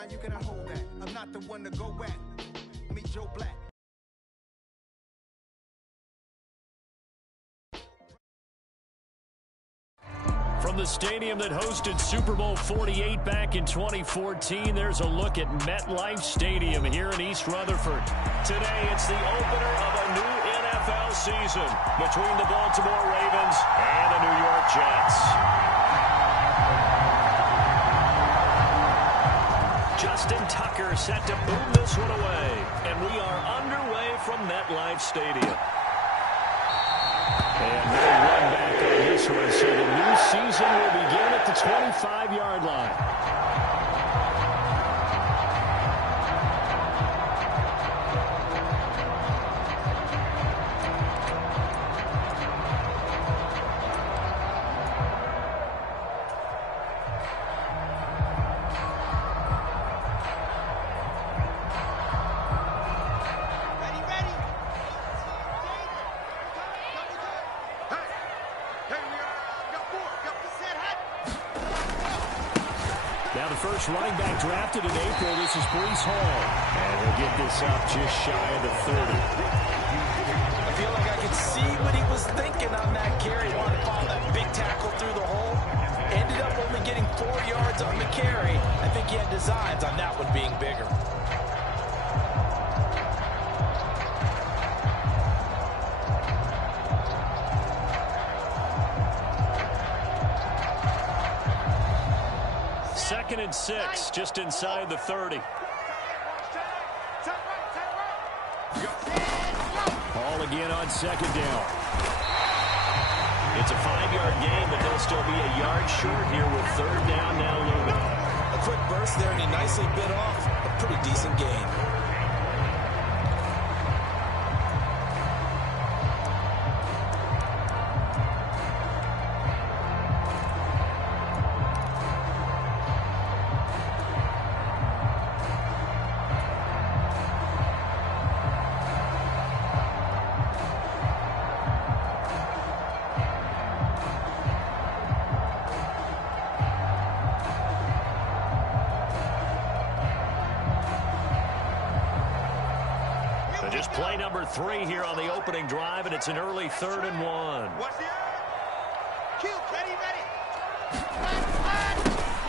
mind, you cannot hold that. I'm not the one to go at. Meet Joe Black. From the stadium that hosted Super Bowl 48 back in 2014, there's a look at MetLife Stadium here in East Rutherford. Today, it's the opener of a new NFL season between the Baltimore Ravens and the New York Jets. Justin Tucker set to boom this one away, and we are underway from MetLife Stadium. And no run back on this one, so the new season will begin at the 25-yard line. First running back drafted in April, this is Breece Hall. And he'll get this up just shy of the 30. I feel like I could see what he was thinking on that carry. Wanted to follow that big tackle through the hole. Ended up only getting 4 yards on the carry. I think he had designs on that one being bigger. Second and 6, just inside the 30. Ball again on second down. It's a 5-yard gain, but they'll still be a yard short here with third down now looming. A quick burst there, and he nicely bit off a pretty decent gain. Just play number 3 here on the opening drive, and it's an early 3rd and 1. Watch the Q, ready.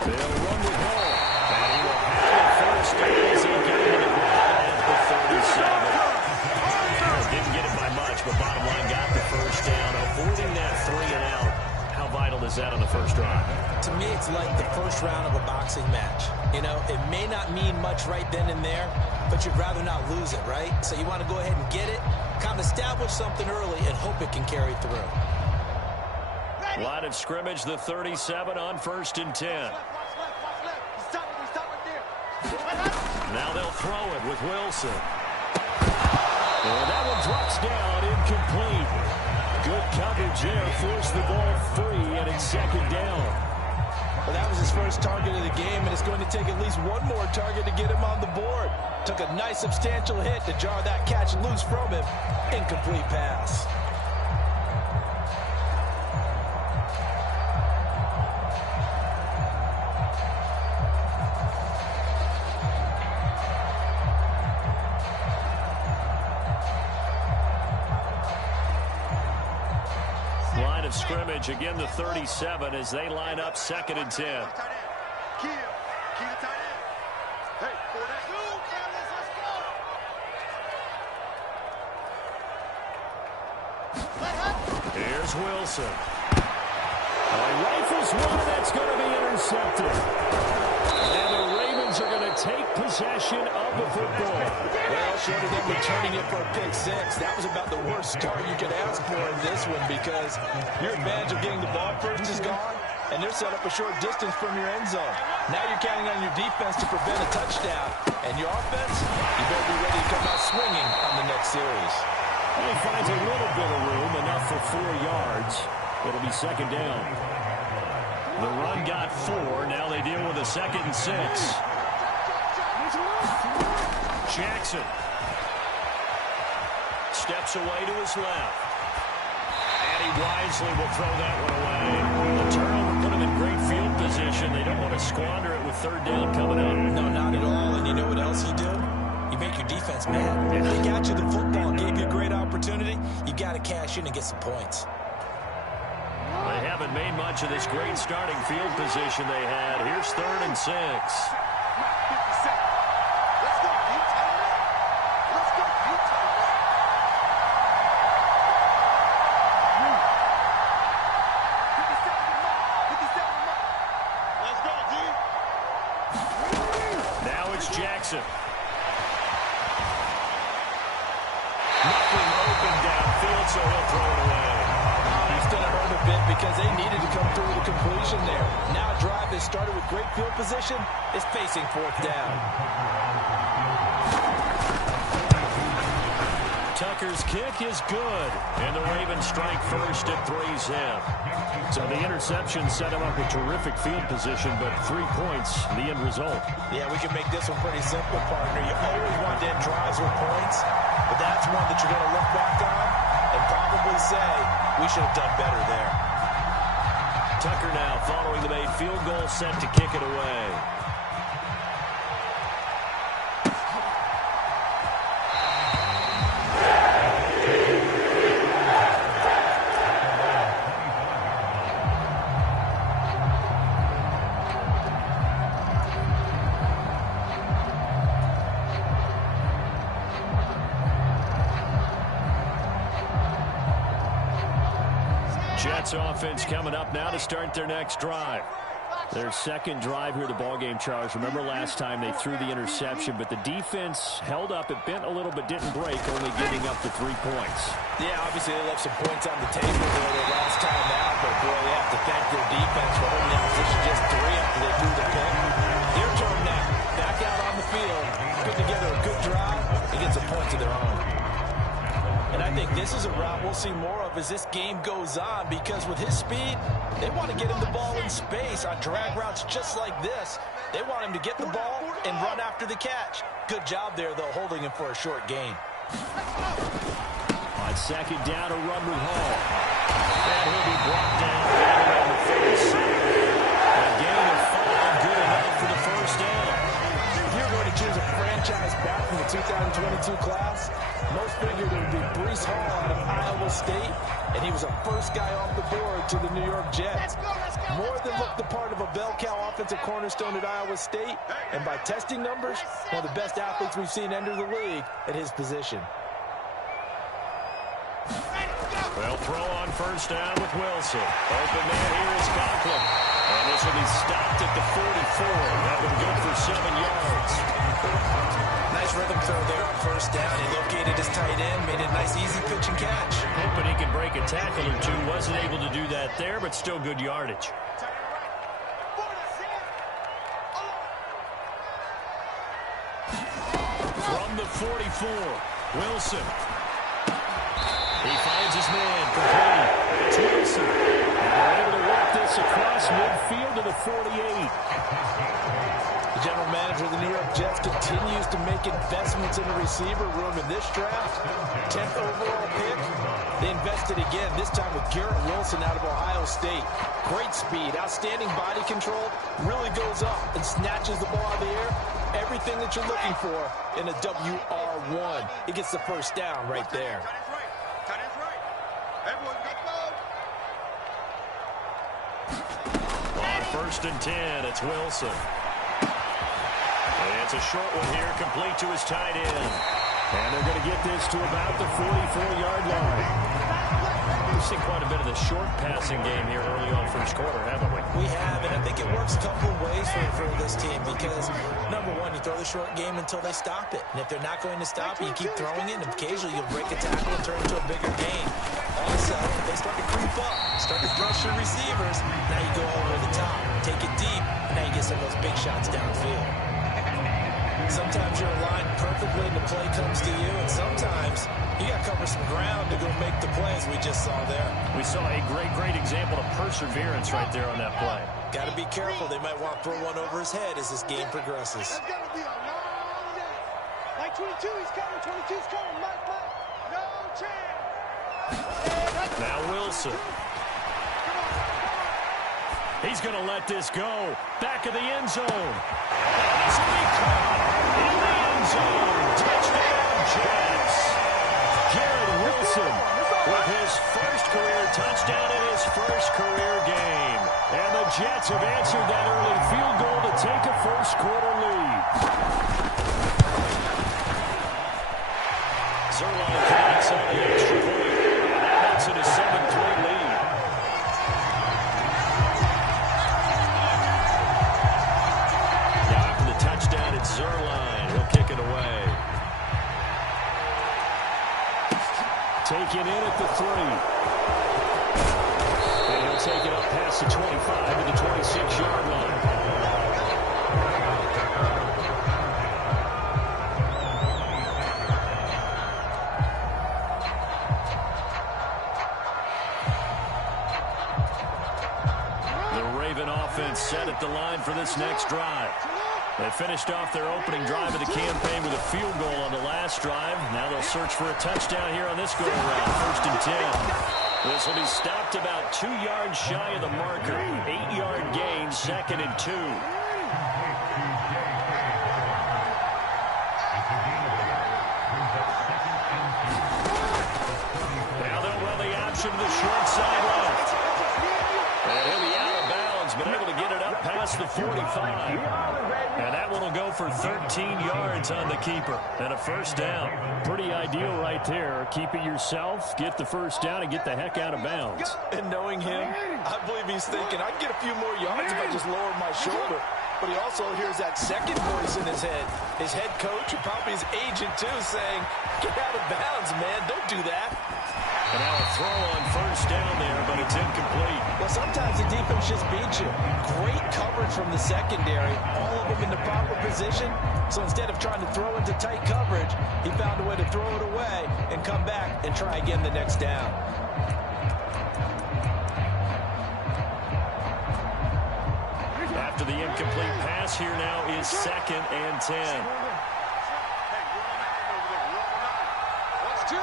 They'll run with Hall, and he will have it first as he gets to the ground at the 37. Didn't get it by much, but bottom line got the first down, avoiding that 3 and out. How vital is that on the first drive? To me, it's like the first round of a boxing match. You know, it may not mean much right then and there, but you'd rather not lose it, right? So you want to go ahead and get it, kind of establish something early, and hope it can carry through. Line of scrimmage, the 37 on 1st and 10. Now they'll throw it with Wilson. And that one drops down, incomplete. Good coverage there, forced the ball free, and it's second down. Well, that was his first target of the game, and it's going to take at least one more target to get him on the board. Took a nice substantial hit to jar that catch loose from him. Incomplete pass. Line of scrimmage, again the 37 as they line up 2nd and 10. Here's Wilson. Rifles one, that's going to be intercepted. And the Ravens are going to take possession of the football. Well, short of them returning it for a pick 6, that was about the worst start you could ask for in this one, because your advantage of getting the ball first is gone, and they're set up a short distance from your end zone. Now you're counting on your defense to prevent a touchdown, and your offense, you better be ready to come out swinging on the next series. Well, he finds a little bit of room, enough for 4 yards. It'll be second down. The run got 4. Now they deal with a 2nd and 6. Jackson steps away to his left. And he wisely will throw that one away. The turnover put him in great field position. position. They don't want to squander it with third down coming up. No, not at all. And you know what else you do? You make your defense mad. If they got you the football, gave you a great opportunity, you got to cash in and get some points. They haven't made much of this great starting field position they had. Here's 3rd and 6. Now it's Jackson. Nothing open downfield, so he'll throw it away. He's going to hurt a bit because they needed to come through with a completion there. Now a drive that started with great field position is facing 4th down. Tucker's kick is good, and the Ravens strike first at 3-zip. So the interception set him up with terrific field position, but 3 points, the end result. Yeah, we can make this one pretty simple, partner. You always want to end drives with points, but that's one that you're going to look back on and probably say, we should have done better there. Tucker now following the made field goal, set to kick it away. Jets offense coming up now to start their next drive. Their second drive here to ballgame, Charles. Remember last time they threw the interception, but the defense held up. It bent a little but didn't break, only giving up the 3 points. Yeah, obviously they left some points on the table there their last time out, but boy, they have to thank their defense for holding that position just 3 after they threw the pick. Their turn now. Back out on the field. Put together a good drive and get some points of their own. And I think this is a route we'll see more of as this game goes on, because with his speed, they want to get him the ball in space on drag routes just like this. They want him to get the ball and run after the catch. Good job there, though, holding him for a short gain. On second down, a run with Hall. And he'll be brought down around the face. A gain of 5, good enough for the first down. If you're going to choose a franchise back from the 2022 class, most figured it would be Breece Hall out of Iowa State, and he was a first guy off the board to the New York Jets. More than looked the part of a bell cow offensive cornerstone at Iowa State, and by testing numbers, one of the best athletes we've seen enter the league at his position. They'll throw on first down with Wilson. Open man here is Conklin. And this will be stopped at the 44. That would go for 7 yards. Nice rhythm throw there on first down. He located his tight end, made a nice easy pitch and catch. Hoping he could break a tackle or two. Wasn't able to do that there, but still good yardage. From the 44, Wilson. He finds his man, complete. It's Wilson. And they're able to work this across midfield to the 48. The general manager of the New York Jets continues to make investments in the receiver room in this draft. 10th overall pick. They invested again, this time with Garrett Wilson out of Ohio State. Great speed, outstanding body control, really goes up and snatches the ball out of the air. Everything that you're looking for in a WR1. He gets the first down right there. On first and 10, it's Wilson. And it's a short one here, complete to his tight end. And they're going to get this to about the 44-yard line. We've seen quite a bit of the short passing game here early on first quarter, haven't we? We have, and I think it works a couple of ways for this team because, number one, you throw the short game until they stop it. And if they're not going to stop it, you keep throwing it, and occasionally you'll break a tackle and turn it into a bigger gain. Also, if they start to creep up, start to rush your receivers, now you go over the top, take it deep, and now you get some of those big shots downfield. Sometimes you're aligned perfectly and the play comes to you, and sometimes you got to cover some ground to go make the plays we just saw there. We saw a great example of perseverance right there on that play. Got to be careful. They might want to throw one over his head as this game progresses. That's got to be a long day. Like 22, he's coming. 22's coming. Mike, no chance. Now Wilson. He's going to let this go. Back of the end zone. And this will be caught in the end zone. Touchdown, Jets. Garrett Wilson with his first career touchdown in his first career game. And the Jets have answered that early field goal to take a first quarter lead. Zerline connects on the extra point. And that makes it a 7-3 lead. Touchdown at Zerline. He'll kick it away. Taken in at the 3. And he'll take it up past the 25 to the 26-yard line. The Raven offense set at the line for this next drive. They finished off their opening drive of the campaign with a field goal on the last drive. Now they'll search for a touchdown here on this go-around. 1st and 10. This will be stopped about 2 yards shy of the marker. 8-yard gain, 2nd and 2. Now they'll run the option to the short side left. And he'll be out of bounds, but able to get it up past the 45. And that one will go for 13 yards on the keeper. And a first down. Pretty ideal right there. Keep it yourself, get the first down, and get the heck out of bounds. And knowing him, I believe he's thinking, I'd get a few more yards if I just lowered my shoulder. But he also hears that second voice in his head. His head coach, or probably his agent too, saying, get out of bounds, man. Don't do that. And now a throw on first down there, but it's incomplete. Well, sometimes the defense just beats you. Great coverage from the secondary. All of them in the proper position. So instead of trying to throw into tight coverage, he found a way to throw it away and come back and try again the next down. After the incomplete pass, here now is 2nd and 10. What's two?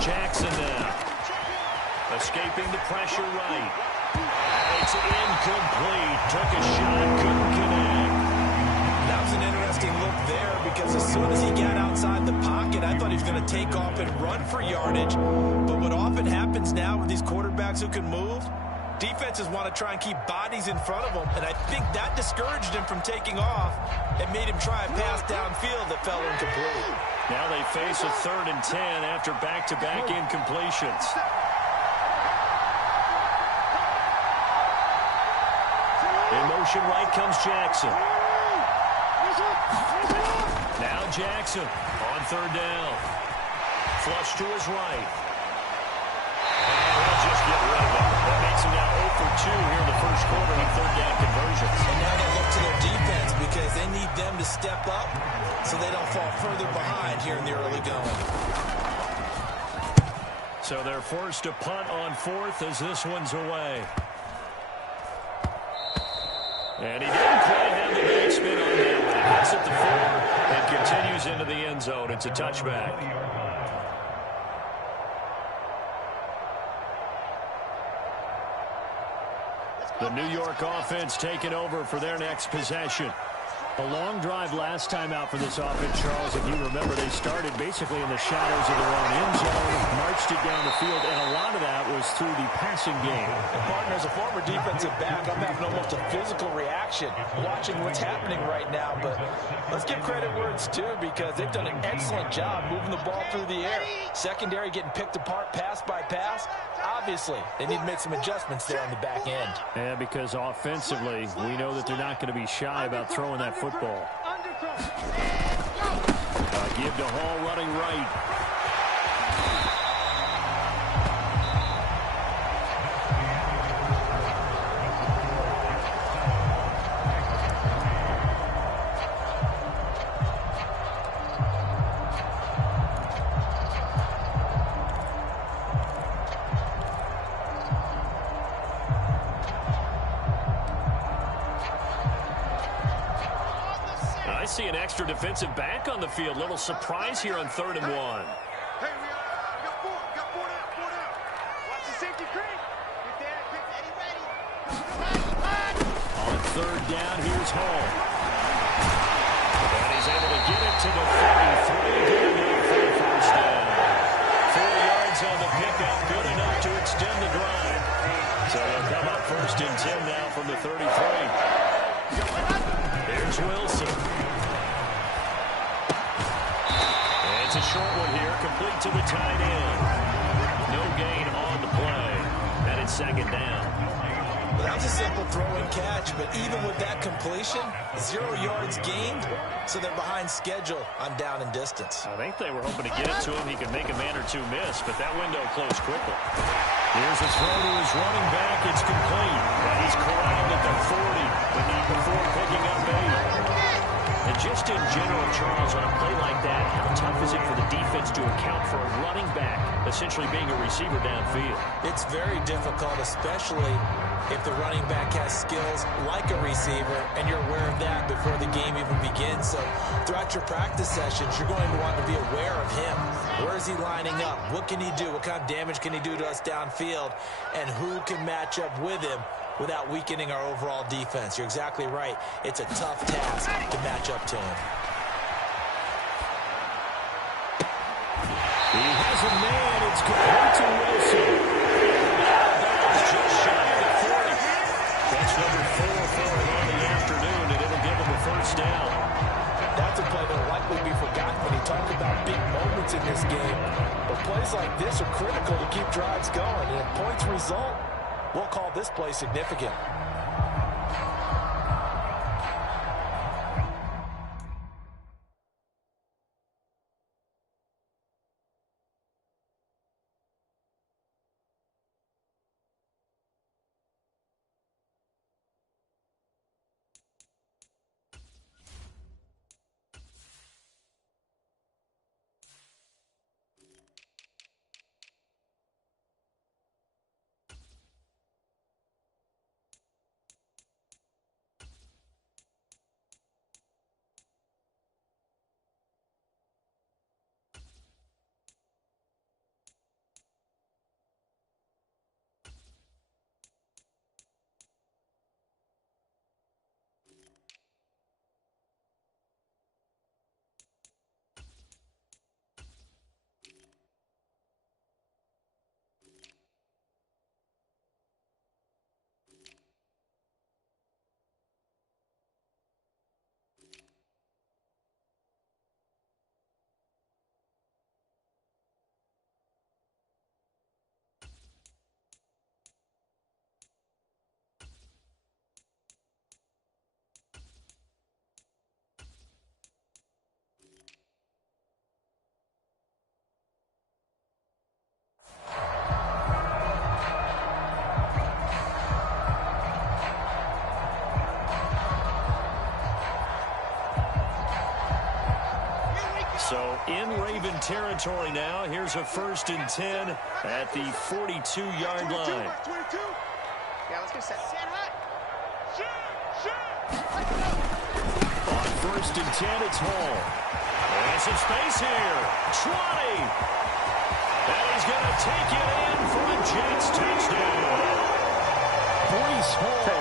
Jackson now. Escaping the pressure right. It's incomplete. Took a shot, couldn't connect. That was an interesting look there because as soon as he got outside the pocket, I thought he was going to take off and run for yardage. But what often happens now with these quarterbacks who can move, defenses want to try and keep bodies in front of them, and I think that discouraged him from taking off and made him try a pass downfield that fell incomplete. Now they face a 3rd and 10 after back-to-back incompletions. In motion right comes Jackson. Now Jackson on 3rd down. Flush to his right. And he'll just get rid of it. That makes him now 0 for 2 here in the first quarter on 3rd down conversions. And now they look to their defense because they need them to step up so they don't fall further behind here in the early going. So they're forced to punt on 4th as this one's away. And he didn't quite have the backspin on that one. He gets at the 4 and continues into the end zone. It's a touchback. The New York offense taking over for their next possession. A long drive last time out for this offense, Charles. If you remember, they started basically in the shadows of their own end zone, marched it down the field, and a lot of that was through the passing game. And partner, as a former defensive back, I'm having almost a physical reaction watching what's happening right now. But let's give credit where it's due because they've done an excellent job moving the ball through the air. Secondary getting picked apart pass by pass. Obviously, they need to make some adjustments there on the back end. Yeah, because offensively, we know that they're not going to be shy about throwing that football. Give to Hall running right. see an extra defensive back on the field. Little surprise here on 3rd and 1. Hey, we got four down. Watch the safety creep. Get that, Eddie ready. On 3rd down, here's Hall. And he's able to get it to the 33. Good enough for the first down. 4 yards on the pickup. Good enough to extend the drive. So they'll come up 1st and 10 now from the 33. There's Wilson. And it's a short one here, complete to the tight end. No gain on the play. And it's 2nd down. Well, that was a simple throw and catch, but even with that completion, 0 yards gained, so they're behind schedule on down and distance. I think they were hoping to get it to him. He could make a man or two miss, but that window closed quickly. Here's a throw to his running back. It's complete. And he's corralled at the 40 before picking up 8. And just in general, Charles, on a play like that, how tough is it for the defense to account for a running back essentially being a receiver downfield? It's very difficult, especially if the running back has skills like a receiver, and you're aware of that before the game even begins. So throughout your practice sessions, you're going to want to be aware of him. Where is he lining up? What can he do? What kind of damage can he do to us downfield? And who can match up with him without weakening our overall defense? You're exactly right. It's a tough task to match up to him. He has a man. It's complete to Wilson. Just shy of the 40. That's number 4 for him on the afternoon, and it'll give him a 1st down. That's a play that will likely be forgotten when you talk about big moments in this game. But plays like this are critical to keep drives going. And if points result, we'll call this play significant. So in Raven territory now. Here's a 1st and 10 at the 42-yard line. 22. Yeah, let's go set. Set high. On 1st and 10, it's Hall. And some space here. 20. And he's going to take it in for a Jets touchdown. Breece Hall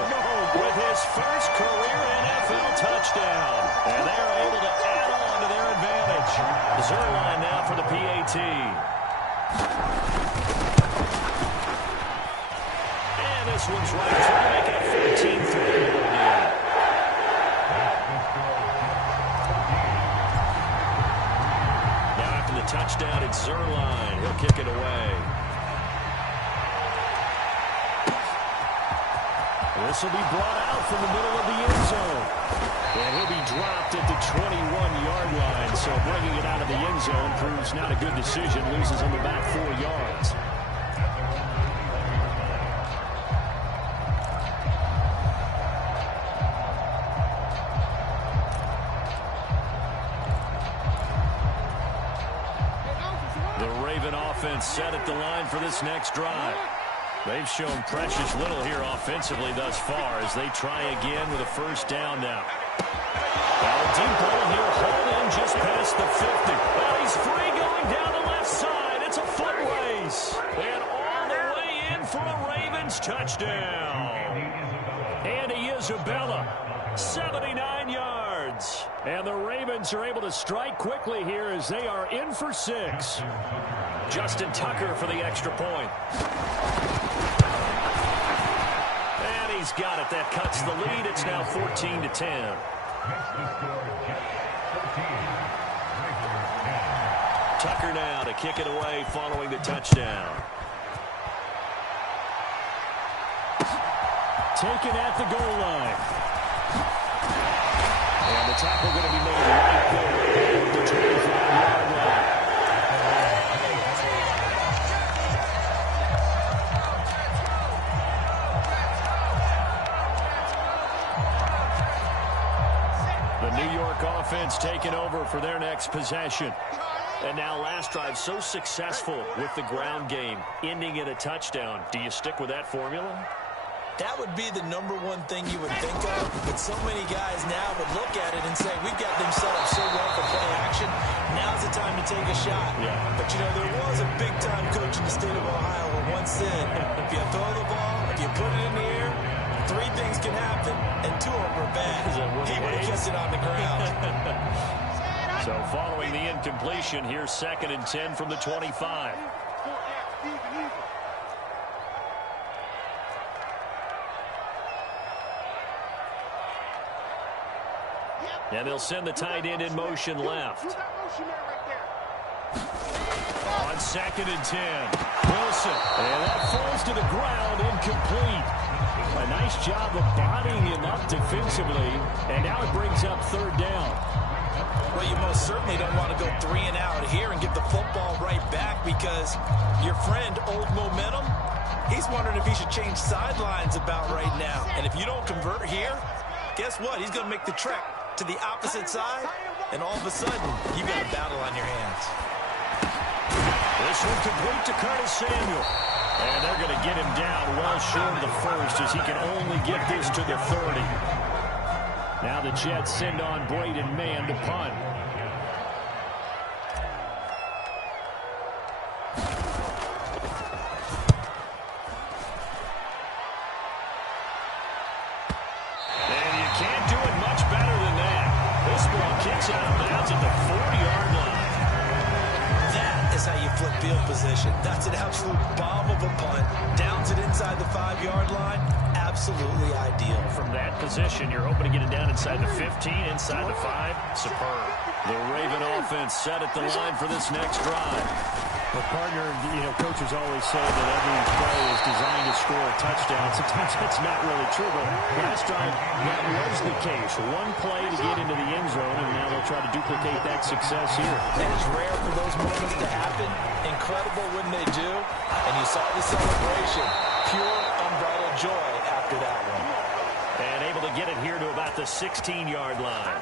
with his first career NFL touchdown. And they're able to add on to their advantage. Zerline now for the PAT. And this one's right through to make it a 14-3 ball game. Now after the touchdown, it's Zerline. He'll kick it away. This will be brought out from the middle of the end zone. And he'll be dropped at the 21-yard line. So bringing it out of the end zone proves not a good decision. Loses him about 4 yards. The Raven offense set at the line for this next drive. They've shown precious little here offensively thus far as they try again with a 1st down now. Well, deep ball past the 50. Well, he's free going down the left side. It's a foot race. And all the way in for a Ravens touchdown. Andy Isabella, 79 yards. And the Ravens are able to strike quickly here as they are in for 6. Justin Tucker for the extra point. And he's got it. That cuts the lead. It's now 14-10. Tucker now to kick it away following the touchdown. Taken at the goal line. And the tackle going to be made right there at the 25-yard line. The New York offense taking over for their next possession. And now last drive so successful with the ground game, ending in a touchdown. Do you stick with that formula? That would be the number one thing you would think of, but so many guys now would look at it and say, we've got them set up so well for play action, now's the time to take a shot. Yeah. But, you know, there was a big-time coach in the state of Ohio who once said, if you throw the ball, if you put it in the air, 3 things can happen, and 2 of them are bad. He would have kept it on the ground. So following the incompletion, here's 2nd and 10 from the 25. And they'll send the tight end in motion left. On 2nd and 10, Wilson. And that falls to the ground, incomplete. A nice job of bodying him up defensively. And now it brings up 3rd down. Well, you most certainly don't want to go 3 and out here and get the football right back because your friend, Old Momentum, he's wondering if he should change sidelines about right now. And if you don't convert here, guess what? He's going to make the trek to the opposite side, and all of a sudden, you've got a battle on your hands. This one complete to Curtis Samuel. And they're going to get him down well short of the first as he can only get this to the 30. Now the Jets send on Braden Mann to punt. And you can't do it much better than that. This ball kicks out of bounds at the 40-yard line. That is how you flip field position. That's an absolute bomb of a punt. Downs it inside the 5-yard line. Absolutely ideal. From that position, you're hoping to get it down inside the 15, inside the 5. Superb. The Raven offense set at the line for this next drive. But partner, you know, coaches always say that every play is designed to score a touchdown. Sometimes that's not really true, but last time that was the case. One play to get into the end zone, and now they'll try to duplicate that success here. And it's rare for those moments to happen. Incredible when they do. And you saw the celebration. Pure, unbridled joy after that one. And able to get it here to about the 16-yard line.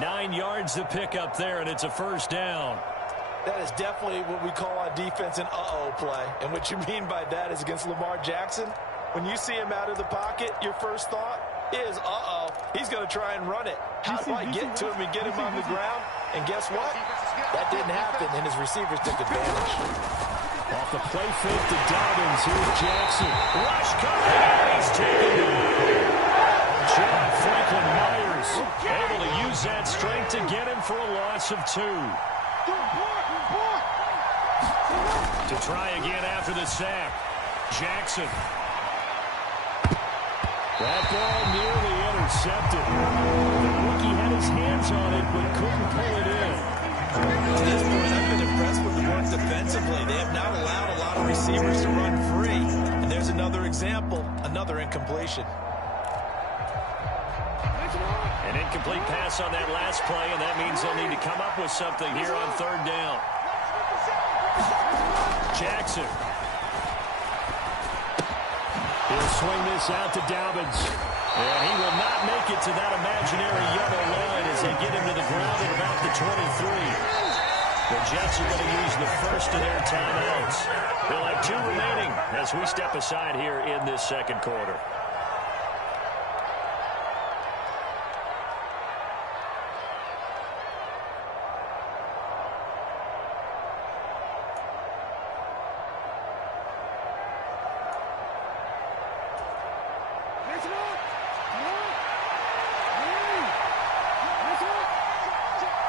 9 yards to pick up there, and it's a 1st down. That is definitely what we call on defense an uh-oh play. And what you mean by that is against Lamar Jackson, when you see him out of the pocket, your first thought is, uh-oh, he's going to try and run it. How do I get to him and get him on the ground? And guess what? That didn't happen, and his receivers took advantage. Off the play fake to Dobbins. Here's Jackson. Rush coming, and he's taken it. John Franklin Myers able to use that strength to get him for a loss of 2. To try again after the sack. Jackson. That ball nearly intercepted. The rookie had his hands on it, but couldn't pull it in. To this point, I've been impressed with the work defensively. They have not allowed a lot of receivers to run free. And there's another example, another incompletion. An incomplete pass on that last play, and that means they'll need to come up with something here on 3rd down. Jackson. He'll swing this out to Dobbins. And he will not make it to that imaginary yellow line as they get him to the ground at about the 23. The Jets are going to use the first of their timeouts. They'll have 2 remaining as we step aside here in this 2nd quarter.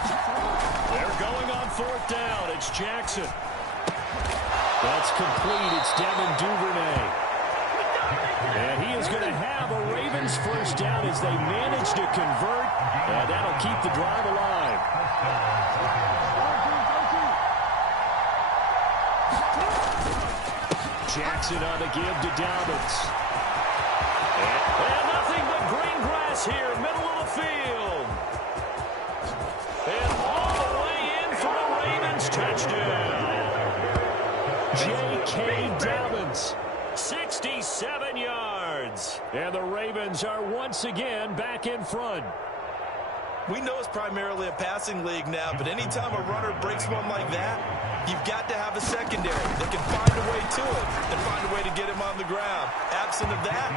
They're going on 4th down. It's Jackson. That's complete. It's Devin Duvernay. And he is going to have a Ravens first down as they manage to convert. And that'll keep the drive alive. Jackson on the give to Dobbins. And nothing but green grass here, middle of the field. And all the way in for a Ravens touchdown. J.K. Dobbins, 67 yards. And the Ravens are once again back in front. We know it's primarily a passing league now, but anytime a runner breaks one like that, you've got to have a secondary that can find a way to it and find a way to get him on the ground. Absent of that,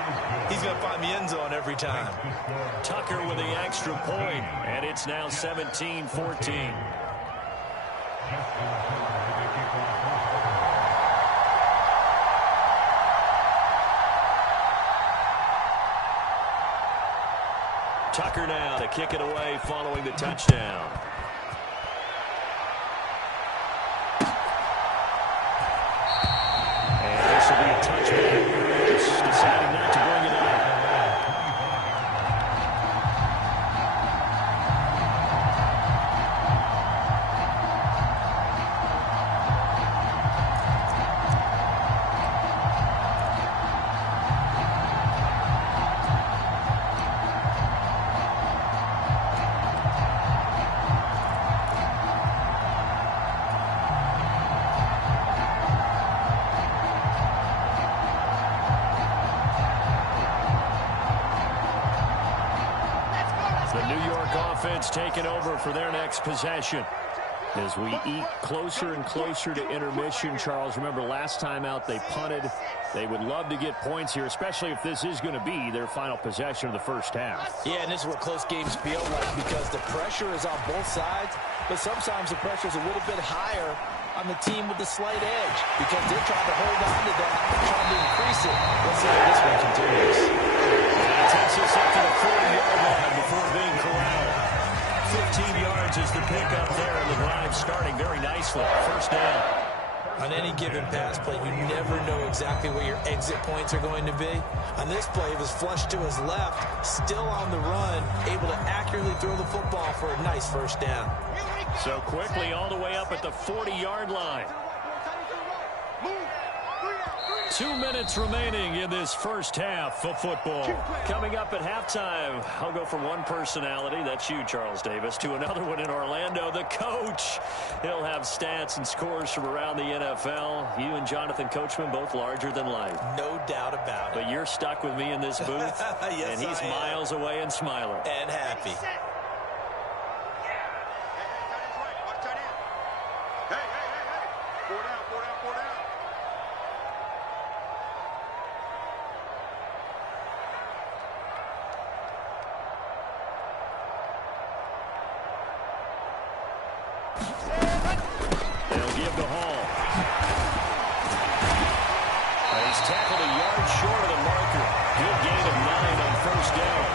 he's going to find the end zone every time. Tucker with the extra point, and it's now 17-14. Tucker now to kick it away following the touchdown. And this will be a touchback. Just deciding not to bring it up. Taking over for their next possession. As we eat closer and closer to intermission, Charles, remember last time out they punted. They would love to get points here, especially if this is going to be their final possession of the first half. Yeah, and this is what close games feel like because the pressure is on both sides, but sometimes the pressure is a little bit higher on the team with the slight edge because they're trying to hold on to that, trying to increase it. Let's see how this one continues. It takes us up to the 40-yard line before being corralled. 15 yards is the pickup there, and the drive starting very nicely. First down. On any given pass play, you never know exactly where your exit points are going to be. On this play, it was flushed to his left, still on the run, able to accurately throw the football for a nice first down. So quickly all the way up at the 40-yard line. 2 minutes remaining in this first half of football. Coming up at halftime, I'll go from one personality, that's you, Charles Davis, to another one in Orlando, the coach. He'll have stats and scores from around the NFL. You and Jonathan Coachman, both larger than life. No doubt about it. But you're stuck with me in this booth, yes, and he's miles away and smiling. And happy. They'll give to Hall. He's tackled a yard short of the marker. Good gain of 9 on first down.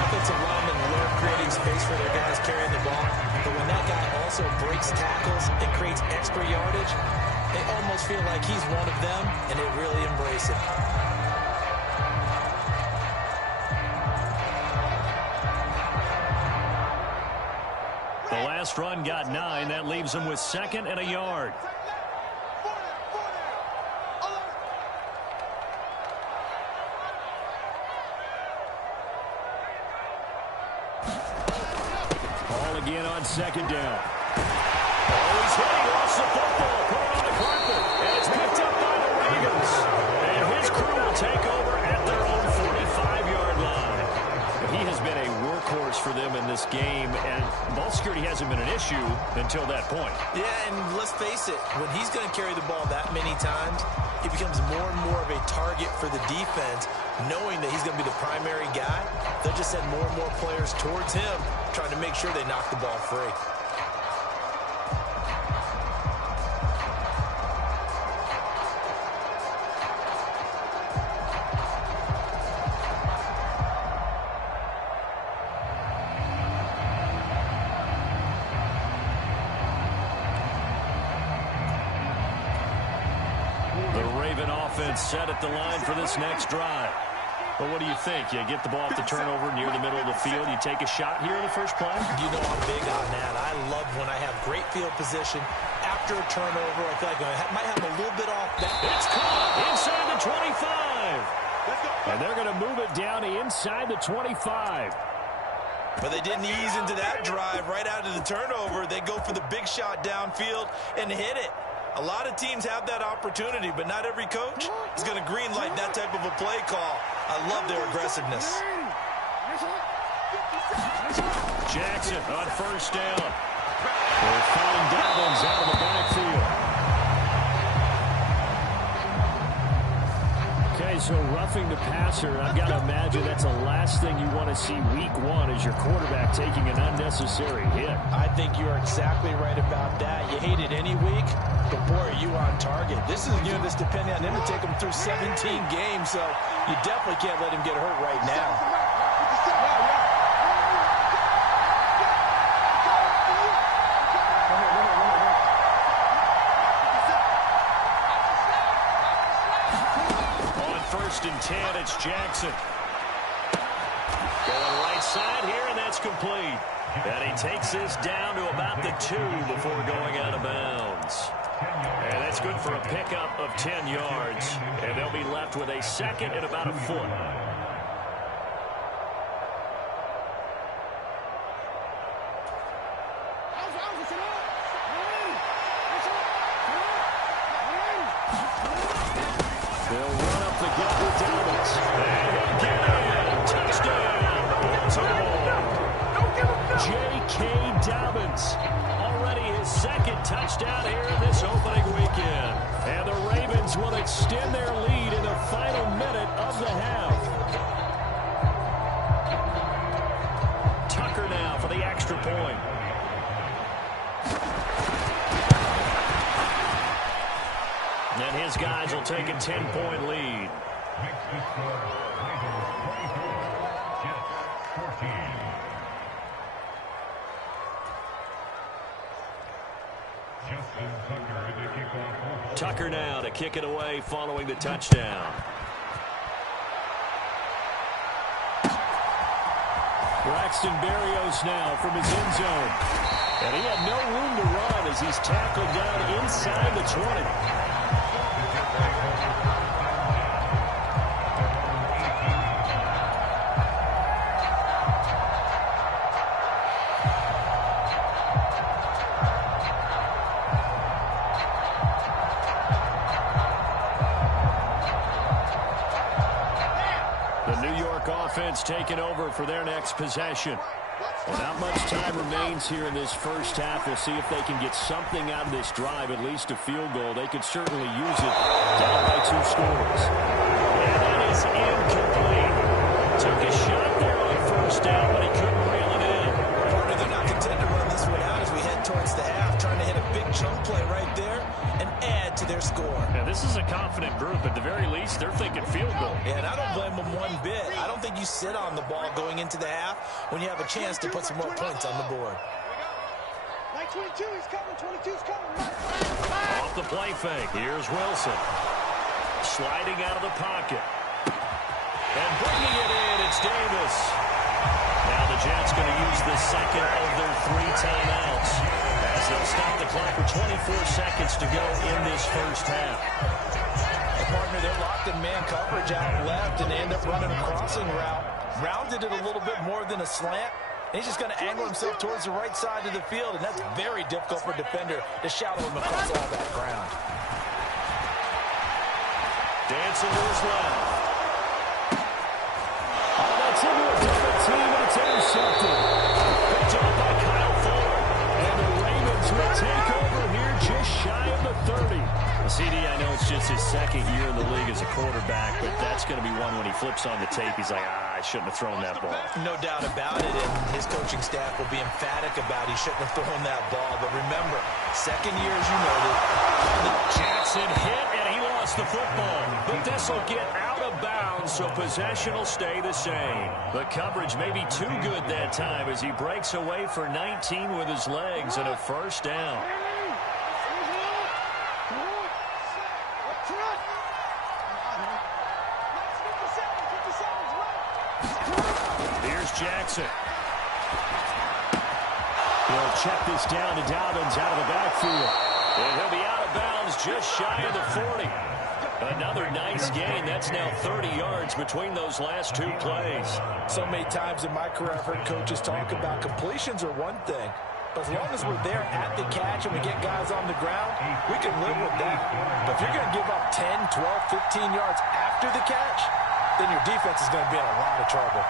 Offensive linemen love creating space for their guys carrying the ball, but when that guy also breaks tackles and creates extra yardage, they almost feel like he's one of them, and they really embrace it. The last run got 9. That leaves him with 2nd and a yard. Ball again on 2nd down. Oh, he's hit. He lost the football. Put it on the carpet. And it's picked up by the Ravens. And his crew will take over at their own 45-yard line. He has been a workhorse for them in this game, and ball security hasn't been an issue until that point. Yeah, and let's face it, when he's going to carry the ball that many times, he becomes more and more of a target for the defense, knowing that he's going to be the primary guy. They'll just send more and more players towards him, trying to make sure they knock the ball free. Raven offense set at the line for this next drive. But what do you think? You get the ball off the turnover near the middle of the field. You take a shot here in the first play? You know I'm big on that. I love when I have great field position after a turnover. I feel like I might have a little bit off that. It's caught inside the 25. And they're going to move it down to inside the 25. But they didn't ease into that drive right out of the turnover. They go for the big shot downfield and hit it. A lot of teams have that opportunity, but not every coach is going to greenlight that type of a play call. I love their aggressiveness. Jackson on first down. They're finding Dobbins out of the backfield. Okay, so roughing the passer, I've got to imagine that's the last thing you want to see week one is your quarterback taking an unnecessary hit. I think you're exactly right about that. You hate it any week, but boy, are you on target. This is a unit that's depending on him to take him through 17 games, so you definitely can't let him get hurt right now. First and 10, it's Jackson. Going right side here, and that's complete. And he takes this down to about the 2 before going out of bounds. And that's good for a pickup of 10 yards. And they'll be left with a second and about a foot. Touchdown here in this opening weekend. And the Ravens will extend their lead in the final minute of the half. Tucker now for the extra point. And his guys will take a 10-point lead. Tucker now to kick it away following the touchdown. Braxton Berrios now from his end zone. And he had no room to run as he's tackled down inside the 20. Offense taking over for their next possession. Well, not much time remains here in this first half. We'll see if they can get something out of this drive, at least a field goal. They could certainly use it down by 2 scores. And that is incomplete. Took a shot there on first down, but he couldn't reel it in. Partner, they're not content to run this one out as we head towards the half, trying to hit a big chunk play right there and add to their score. Now, this is a confident group. At the very least, they're thinking field goal. Yeah, and I don't blame them one bit. I don't think you sit on the ball going into the half when you have a chance to put some more points on the board. 22, he's coming. 22's coming. Off the play fake. Here's Wilson. Sliding out of the pocket. And bringing it in, it's Davis. Now the Jets going to use the second of their 3 timeouts as they'll stop the clock with 24 seconds to go in this first half. Partner, they're locked in man coverage out left, and they end up running a crossing route. Rounded it a little bit more than a slant. And he's just going to angle himself towards the right side of the field, and that's very difficult for a defender to shadow him across all that ground. Dancing to his left. Oh, that's into a different team, and it's intercepted. Picked up by Kyle Fuller. And the Ravens will take over here just shy of the 30. CD, I know it's just his second year in the league as a quarterback, but that's going to be one when he flips on the tape. He's like, I shouldn't have thrown that ball. No doubt about it, and his coaching staff will be emphatic about he shouldn't have thrown that ball. But remember, second year, as you noted. Jackson hit, and he lost the football. But this will get out of bounds, so possession will stay the same. The coverage may be too good that time as he breaks away for 19 with his legs and a first down. Jackson. He'll check this down to Dobbins out of the backfield. And he'll be out of bounds just shy of the 40. Another nice gain. That's now 30 yards between those last two plays. So many times in my career I've heard coaches talk about completions are one thing. But as long as we're there at the catch and we get guys on the ground, we can live with that. But if you're going to give up 10, 12, 15 yards after the catch, then your defense is going to be in a lot of trouble.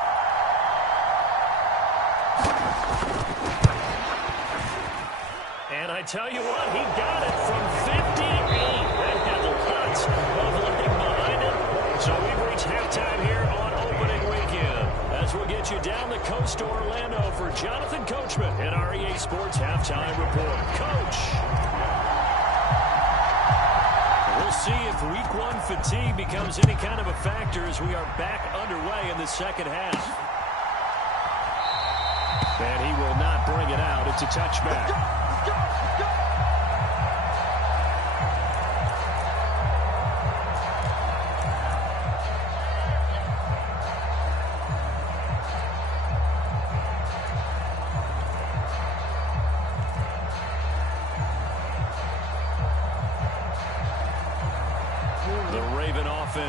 And I tell you what, he got it from 58. That had lots of leg behind it. So we've reached halftime here on opening weekend. As we'll get you down the coast to Orlando for Jonathan Coachman and our EA Sports Halftime Report. Coach. We'll see if week one fatigue becomes any kind of a factor as we are back underway in the second half. And he will not bring it out. It's a touchback.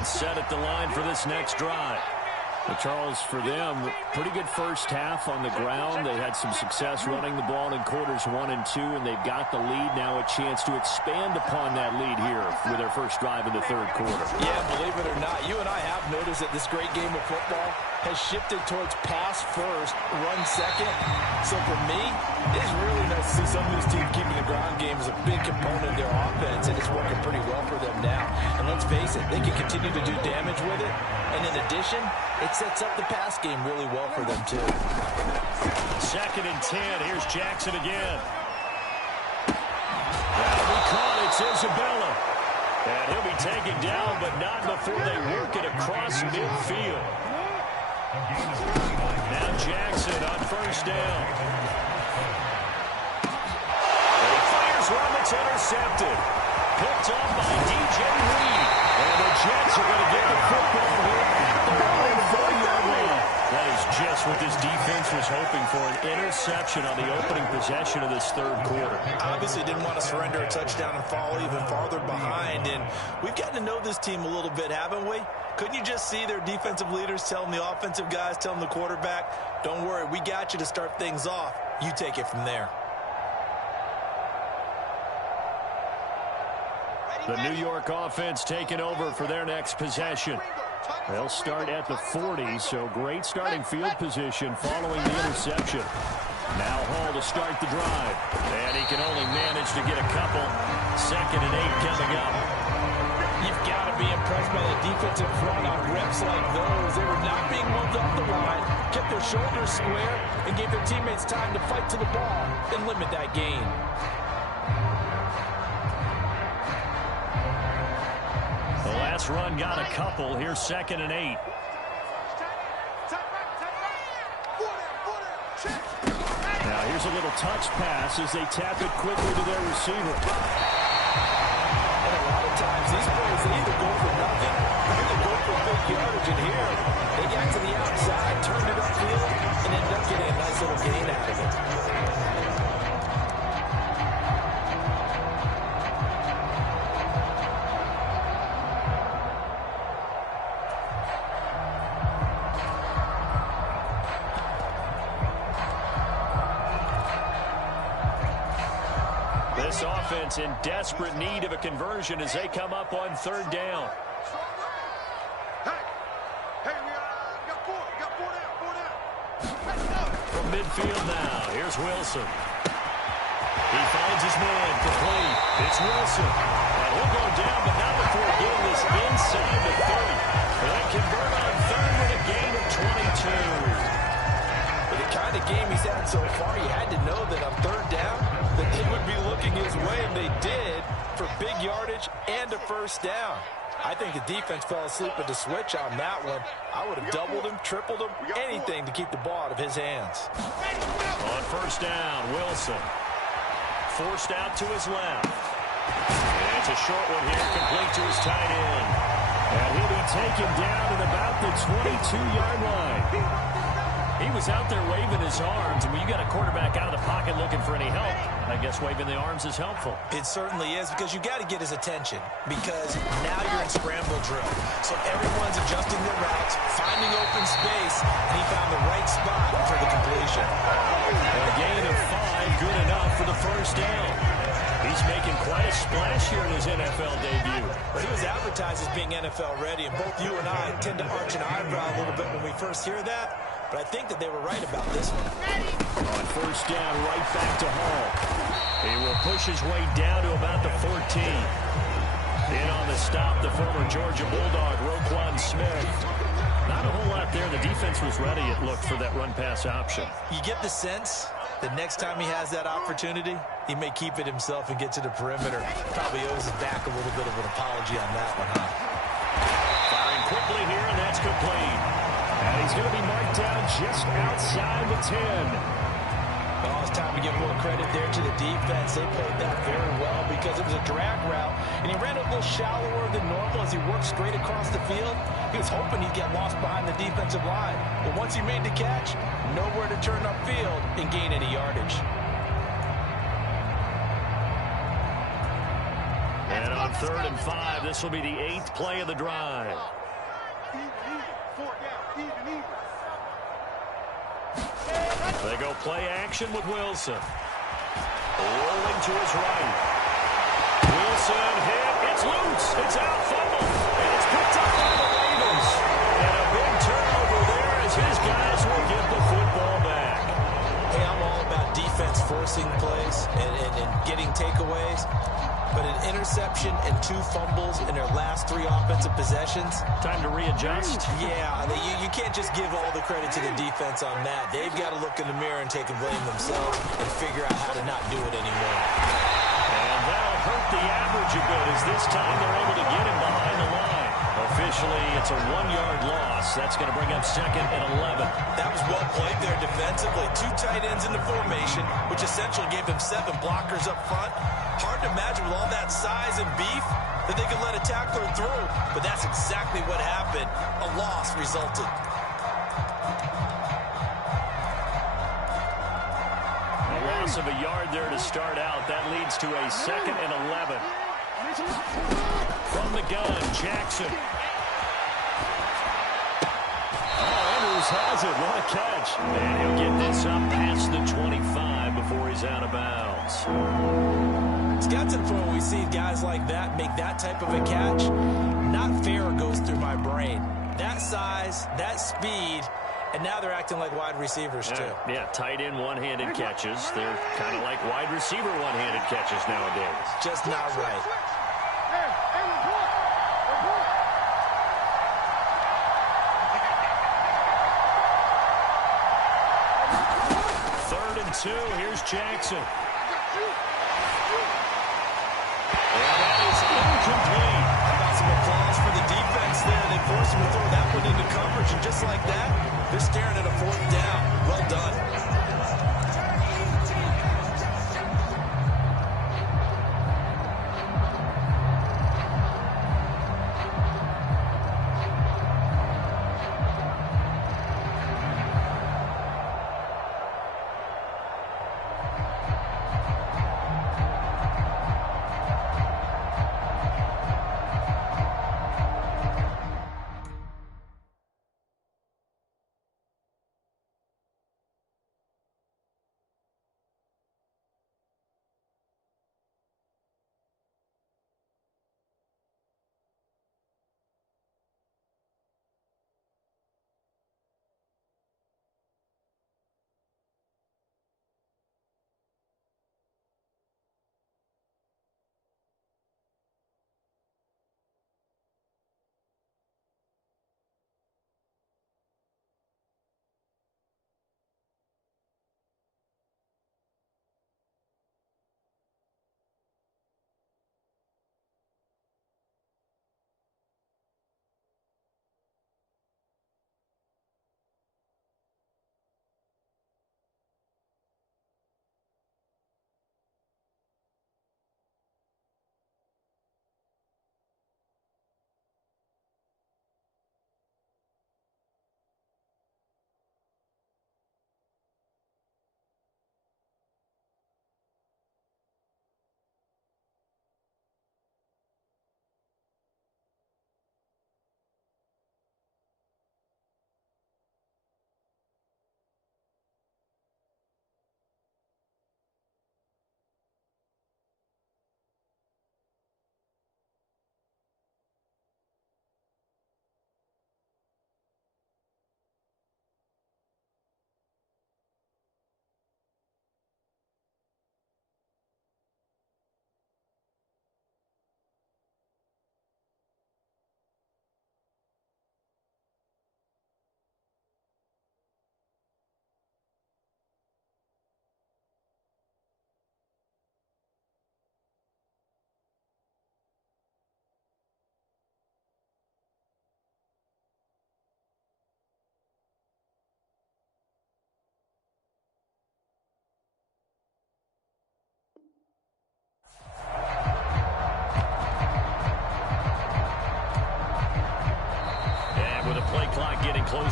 Set at the line for this next drive. Well, Charles, for them, pretty good first half on the ground. They had some success running the ball in quarters 1 and 2, and they've got the lead now, a chance to expand upon that lead here with their first drive in the third quarter. Yeah, believe it or not, you and I have noticed that this great game of football has shifted towards pass first, run second. So for me, it's really nice to see some of these teams keeping the ground game as a big component of their offense, and it's working pretty well for them now. And let's face it, they can continue to do damage with it. And in addition, it sets up the pass game really well for them, too. 2nd and 10. Here's Jackson again. That'll be caught. It's Isabella. And he'll be taken down, but not before they work it across midfield. Now Jackson on first down. And he fires one that's intercepted. Picked up by DJ Reed. And the Jets are going to get the football here at the 4-yard line. That is just what this defense was hoping for, an interception on the opening possession of this third quarter. Obviously didn't want to surrender a touchdown and fall even farther behind. And we've gotten to know this team a little bit, haven't we? Couldn't you just see their defensive leaders telling the offensive guys, telling the quarterback, don't worry, we got you to start things off. You take it from there. The New York offense taking over for their next possession. They'll start at the 40, so great starting field position following the interception. Now Hall to start the drive. And he can only manage to get a couple. 2nd and 8 coming up. You've got to be impressed by the defensive front on reps like those. They were not being moved off the line, kept their shoulders square, and gave their teammates time to fight to the ball and limit that gain. The last run got a couple. Here's 2nd and 8. Now here's a little touch pass as they tap it quickly to their receiver. And a lot of times these plays, they either go for nothing or they go for big yardage. And here, they got to the outside, turned it upfield, and ended up getting a nice little gain out of it. This offense in desperate need of a conversion as they come up on 3rd down. From midfield now, here's Wilson. He finds his man, complete. It's Wilson. And he'll go down, but not before getting this inside the 30. They convert on 3rd with a gain of 22. But the kind of game he's had so far, you had to know that on 3rd down, that they would be looking his way, and they did, for big yardage and a first down. I think the defense fell asleep with the switch on that one. I would have doubled him, tripled him, anything to keep the ball out of his hands. On first down, Wilson. Forced out to his left. And it's a short one here, complete to his tight end. And he'll be taken down at about the 22-yard line. He was out there waving his arms, and when you got a quarterback out of the pocket looking for any help, I guess waving the arms is helpful. It certainly is, because you got to get his attention, because now you're in scramble drill. So everyone's adjusting their routes, finding open space, and he found the right spot for the completion. A gain of 5, good enough for the first down. He's making quite a splash here in his NFL debut. But he was advertised as being NFL ready, and both you and I tend to arch an eyebrow a little bit when we first hear that. But I think that they were right about this one. On first down, right back to Hall. He will push his way down to about the 14. In on the stop, the former Georgia Bulldog, Roquan Smith. Not a whole lot there. The defense was ready, it looked, for that run-pass option. You get the sense that next time he has that opportunity, he may keep it himself and get to the perimeter. Probably owes his back a little bit of an apology on that one, huh? Firing quickly here, and that's complete. And he's going to be marked down just outside the 10. Well, it's time to give more credit there to the defense. They played that very well because it was a drag route, and he ran a little shallower than normal as he worked straight across the field. He was hoping he'd get lost behind the defensive line. But once he made the catch, nowhere to turn upfield and gain any yardage. And on 3rd and 5, this will be the 8th play of the drive. They go play action with Wilson. Rolling to his right. Wilson hit. It's loose. It's out. Fumble. And it's picked up by the Ravens. And a big turnover there as his guys will get the football back. Hey, I'm all about defense forcing plays and getting takeaways. But an interception and 2 fumbles in their last 3 offensive possessions. Time to readjust. Yeah, you can't just give all the credit to the defense on that. They've got to look in the mirror and take and blame themselves and figure out how to not do it anymore. And that'll hurt the average a bit as this time they're able to get him behind the line. Officially, it's a 1-yard loss. That's going to bring up 2nd and 11. That was well played there defensively. 2 tight ends in the formation, which essentially gave them 7 blockers up front. Hard to imagine with all that size and beef that they could let a tackler through, but that's exactly what happened. A loss resulted. A loss of a yard there to start out. That leads to a 2nd and 11. From the gun, Jackson. Andrews has it. What a catch. And he'll get this up past the 25 before he's out of bounds. It's got to the point where we see guys like that make that type of a catch. Not fair goes through my brain. That size, that speed, and now they're acting like wide receivers too. Yeah, tight end one-handed catches. They're kind of like wide receiver one-handed catches nowadays. Just not right. Third and 2, here's Jackson. Incomplete. How about some applause for the defense there? They forced him to throw that one into coverage, and just like that, they're staring at a 4th down. Well done.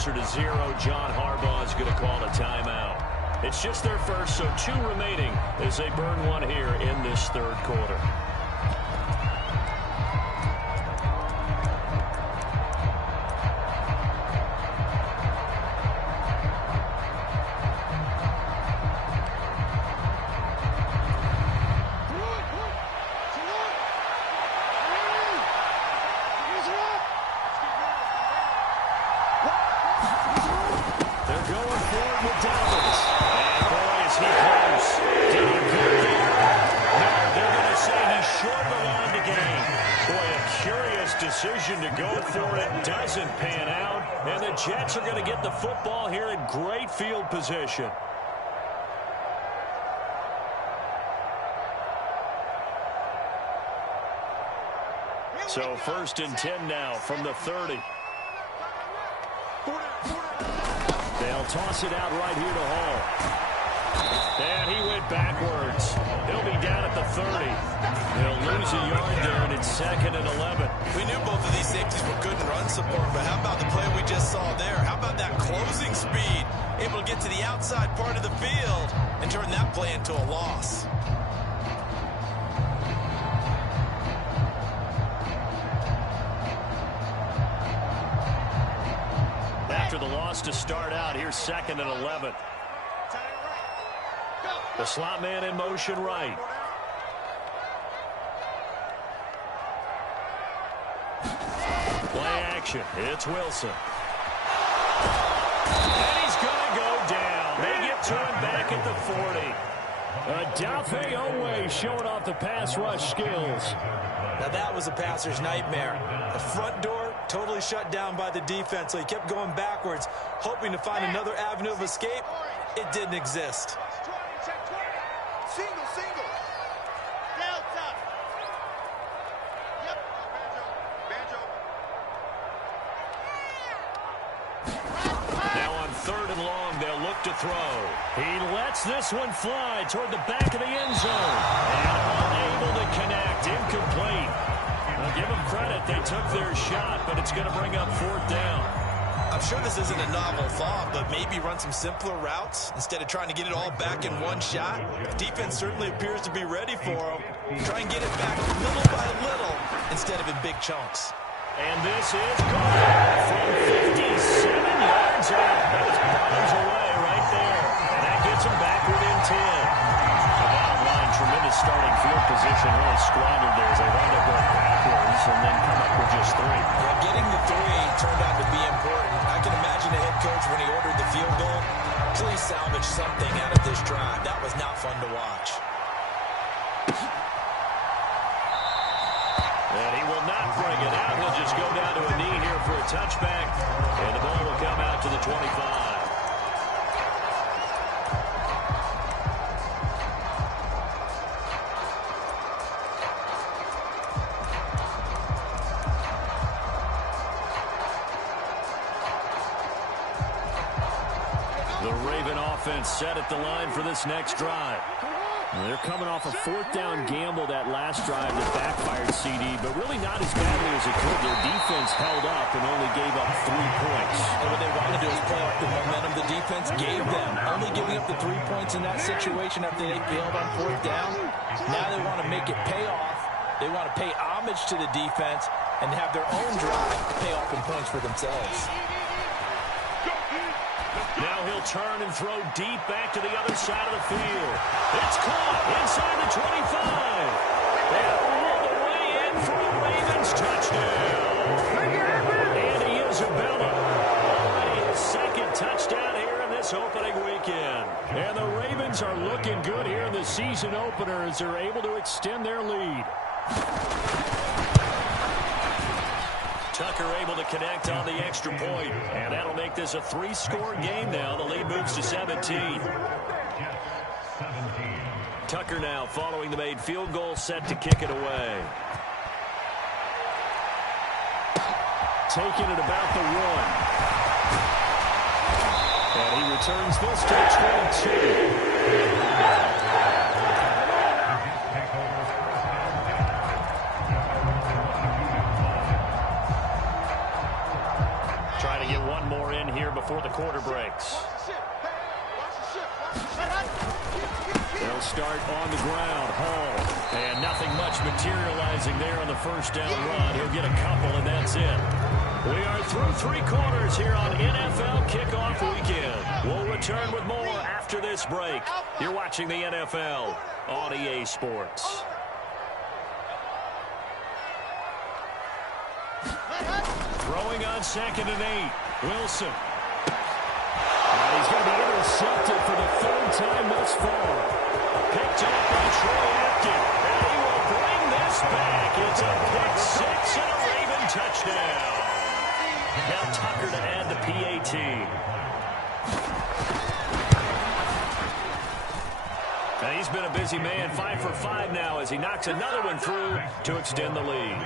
closer to 0. John Harbaugh is going to call a timeout. It's just their first, so 2 remaining as they burn one here in this third quarter. Decision to go for it doesn't pan out, and the Jets are going to get the football here in great field position. So 1st and 10 now from the 30. They'll toss it out right here to Hall. And he went backwards. He'll be down at the 30. They'll lose a yard there, and it's 2nd and 11. We knew both of these safeties were good in run support, but how about the play we just saw there? How about that closing speed? Able to get to the outside part of the field and turn that play into a loss. After the loss to start out, here's 2nd and 11. The slot man in motion right. Play action. It's Wilson. And he's going to go down. They get to him back at the 40. Dafe Owe showing off the pass rush skills. Now that was a passer's nightmare. The front door totally shut down by the defense, so he kept going backwards, hoping to find another avenue of escape. It didn't exist. Single. Delta. Yep. Banjo. Now on 3rd and long, they'll look to throw. He lets this one fly toward the back of the end zone. And unable to connect. Incomplete. Now give them credit. They took their shot, but it's going to bring up 4th down. I'm sure this isn't a novel thought, but maybe run some simpler routes instead of trying to get it all back in one shot. Defense certainly appears to be ready for him. Try and get it back little by little instead of in big chunks. And this is good from 57 yards out. That was bombs away right there. And that gets him back within 10. The bottom line, tremendous starting field position, really squandered there as they wind up going backwards and then come up with just 3. Well, getting the 3 turned out to be important. I can imagine the head coach when he ordered the field goal. Please salvage something out of this drive. That was not fun to watch. And he will not bring it out. He'll just go down to a knee here for a touchback. And the ball will come out to the 25. The Raven offense set at the line for this next drive. They're coming off a 4th down gamble that last drive that backfired CD, but really not as badly as it could. Their defense held up and only gave up 3 points. And what they want to do is play off the momentum the defense gave them. Only giving up the 3 points in that situation after they failed on 4th down. Now they want to make it pay off. They want to pay homage to the defense and have their own drive pay off in points for themselves. Now he'll turn and throw deep back to the other side of the field. It's caught inside the 25. And all the way in for a Ravens touchdown. Andy Isabella. Already his 2nd touchdown here in this opening weekend. And the Ravens are looking good here in the season opener as they're able to extend their lead. Tucker able to connect on the extra point, and that'll make this a 3-score game now. The lead moves to 17. Tucker now following the made field goal, set to kick it away. Taking it about the 1. And he returns this to the 22. start on the ground. Hall. And nothing much materializing there on the first down run. He'll get a couple, and that's it. We are through 3 quarters here on NFL Kickoff Weekend. We'll return with more after this break. You're watching the NFL on EA Sports. Throwing on 2nd and 8. Wilson. And he's going to be intercepted for the 3rd time thus far. Picked up by Troy Apken. And he will bring this back. It's a pick 6 and a Raven touchdown. Now Tucker to add the PAT. And he's been a busy man. 5 for 5 now as he knocks another one through to extend the lead.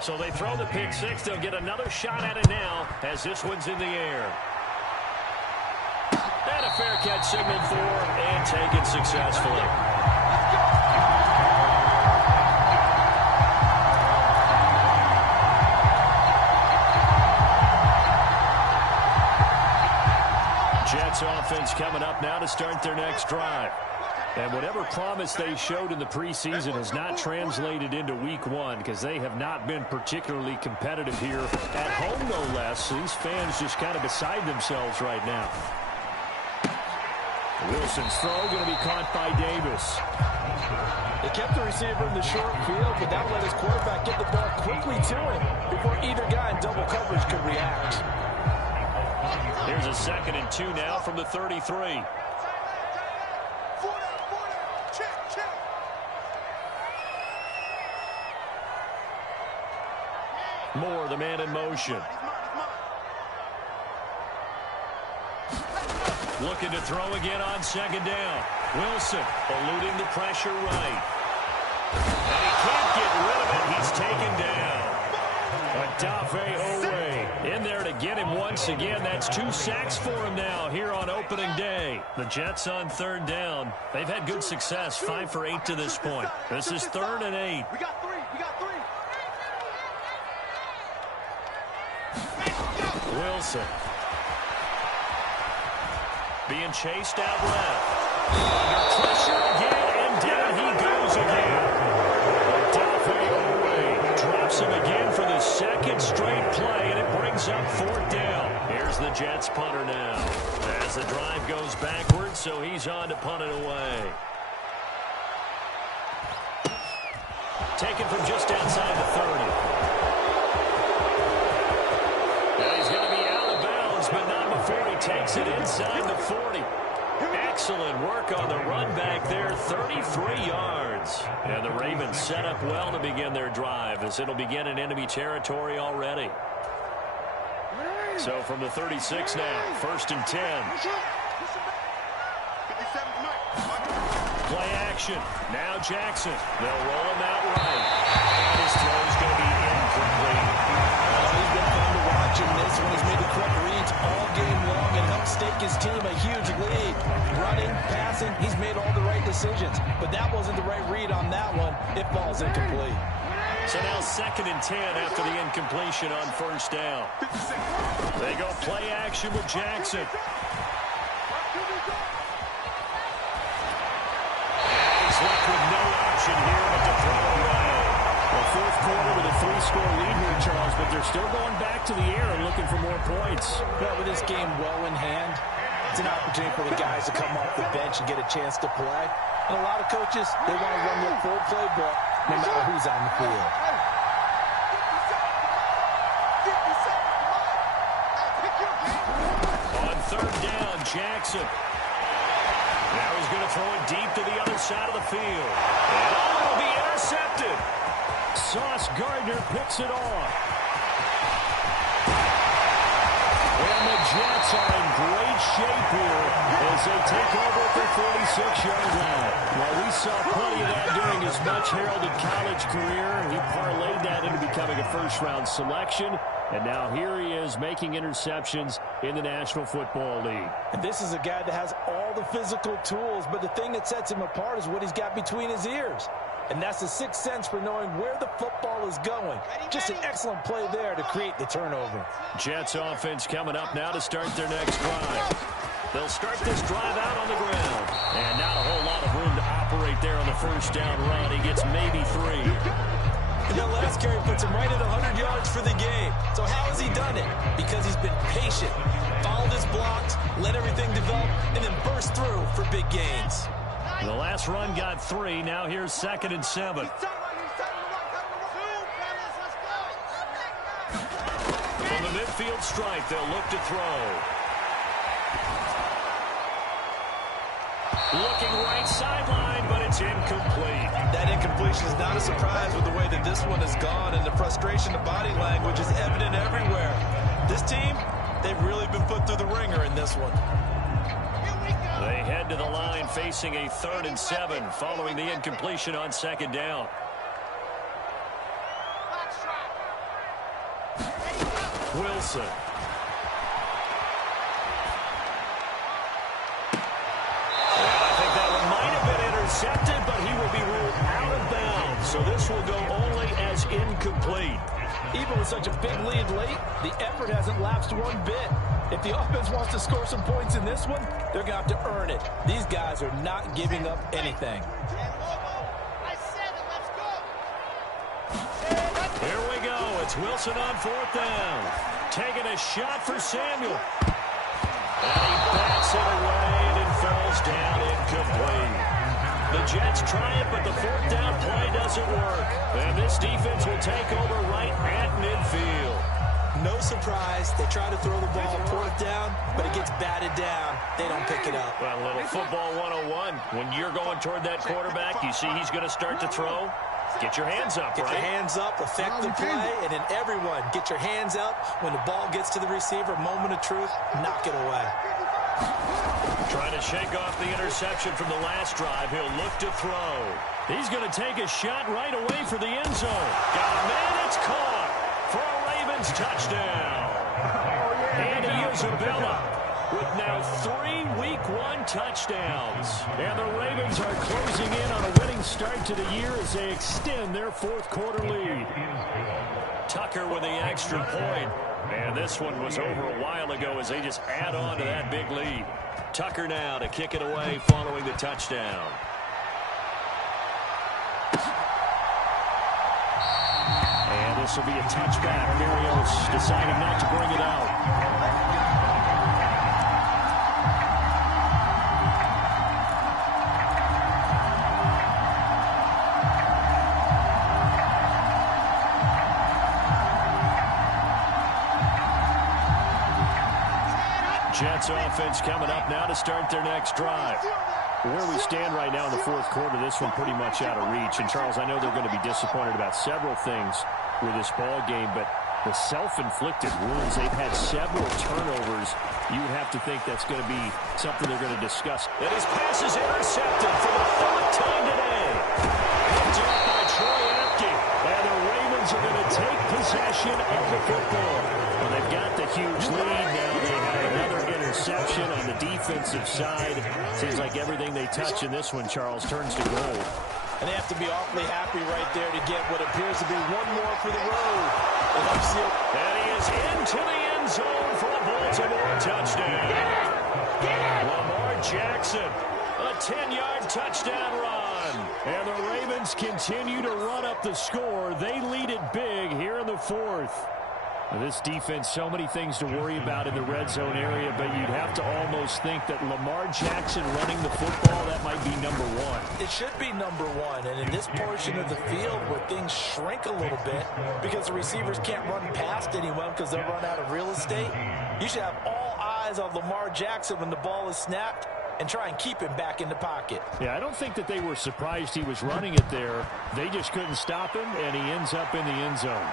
So they throw the pick 6. They'll get another shot at it now as this one's in the air. And a fair catch signaled for and taken successfully. Jets offense coming up now to start their next drive. And whatever promise they showed in the preseason has not translated into week 1 because they have not been particularly competitive here at home, no less. These fans just kind of beside themselves right now. Wilson's throw going to be caught by Davis. They kept the receiver in the short field, but that let his quarterback get the ball quickly to him before either guy in double coverage could react. Here's a 2nd and 2 now from the 33. Moore, the man in motion. Looking to throw again on 2nd down. Wilson eluding the pressure right. And he can't get rid of it. He's taken down. Adafe Owe in there to get him once again. That's 2 sacks for him now here on opening day. The Jets on 3rd down. They've had good success. 5 for 8 to this point. This is 3rd and 8. We got 3. We got 3. Wilson. Being chased out left. Under pressure again, and down he goes again. Adafe Owe drops him again for the 2nd straight play, and it brings up 4th down. Here's the Jets punter now. As the drive goes backwards, so he's on to punt it away. Taken from just outside the 30. But not before he takes it inside the 40. Excellent work on the run back there, 33 yards. And the Ravens set up well to begin their drive as it'll begin in enemy territory already. So from the 36 now, 1st and 10. Play action. Now Jackson. They'll roll him out right. And his throw's going to be incomplete. He's been fun to watch in this one. He's made the correct reads all game long and helped stake his team a huge lead. Running, passing, he's made all the right decisions. But that wasn't the right read on that one. It falls incomplete. So now 2nd and 10 after the incompletion on 1st down. They go play action with Jackson. And he's left with no option here but to throw away. Well, 4th quarter with a 3-score lead here, Charles, but they're still going back to the air and looking for more points. Well, with this game well in hand, it's an opportunity for the guys to come off the bench and get a chance to play. And a lot of coaches, they want to run their full playbook no matter who's on the field. On 3rd down, Jackson. Now he's going to throw it deep to the other side of the field. And it will be intercepted. Sauce Gardner picks it off. And the Jets are in great shape here as they take over at their 46-yard line. Well, we saw plenty of that during his much-heralded college career. He parlayed that into becoming a first-round selection. And now here he is making interceptions in the National Football League. And this is a guy that has all the physical tools, but the thing that sets him apart is what he's got between his ears. And that's the sixth sense for knowing where the football is going. Just an excellent play there to create the turnover. Jets offense coming up now to start their next drive. They'll start this drive out on the ground. right there on the first down run. He gets maybe 3. And that last carry puts him right at 100 yards for the game. So how has he done it? Because he's been patient, followed his blocks, let everything develop, and then burst through for big gains. The last run got 3. Now here's 2nd and 7. From the midfield stripe, they'll look to throw. Looking right sideline, but it's incomplete. That incompletion is not a surprise with the way that this one has gone, and the frustration, the body language is evident everywhere. This team, they've really been put through the ringer in this one. They head to the line facing a 3rd and 7 following the incompletion on 2nd down. Wilson. Intercepted, but he will be ruled out of bounds. So this will go only as incomplete. Even with such a big lead late, the effort hasn't lapsed one bit. If the offense wants to score some points in this one, they're going to have to earn it. These guys are not giving up anything. Here we go. It's Wilson on 4th down. Taking a shot for Samuel. And he bats it away, and it falls down incomplete. The Jets try it, but the 4th down play doesn't work. And this defense will take over right at midfield. No surprise. They try to throw the ball 4th down, but it gets batted down. They don't pick it up. Well, a little football 101. When you're going toward that quarterback, you see he's going to start to throw. Get your hands up, Get right? your hands up, affect the play, and then everyone get your hands up. When the ball gets to the receiver, moment of truth, knock it away. Trying to shake off the interception from the last drive. He'll look to throw. He's going to take a shot right away for the end zone. Got a man, it's caught for a Ravens touchdown. And Isabella with now 3 Week 1 touchdowns. And the Ravens are closing in on a winning start to the year as they extend their 4th quarter lead. Tucker with the extra point. And this one was over a while ago as they just add on to that big lead. Tucker now to kick it away following the touchdown. And this will be a touchback. Berrios deciding not to bring it out. Jets offense coming up now to start their next drive. Where we stand right now in the 4th quarter, this one pretty much out of reach. And, Charles, I know they're going to be disappointed about several things with this ball game, but the self-inflicted wounds, they've had several turnovers. You would have to think that's going to be something they're going to discuss. And his pass is intercepted for the 3rd time today. Picked up by Troy Apke. And the Ravens are going to take possession of the football. Well, they've got the huge lead now. They have another interception on the defensive side. Seems like everything they touch in this one, Charles, turns to gold. And they have to be awfully happy right there to get what appears to be one more for the road. And he is into the end zone for a Baltimore touchdown. Lamar Jackson, a 10-yard touchdown run. And the Ravens continue to run up the score. They lead it big here in the 4th. This defense, so many things to worry about in the red zone area, but you'd have to almost think that Lamar Jackson running the football, that might be number 1. It should be number 1, and in this portion of the field where things shrink a little bit because the receivers can't run past anyone because they'll run out of real estate, you should have all eyes on Lamar Jackson when the ball is snapped and try and keep him back in the pocket. Yeah, I don't think that they were surprised he was running it there. They just couldn't stop him, and he ends up in the end zone.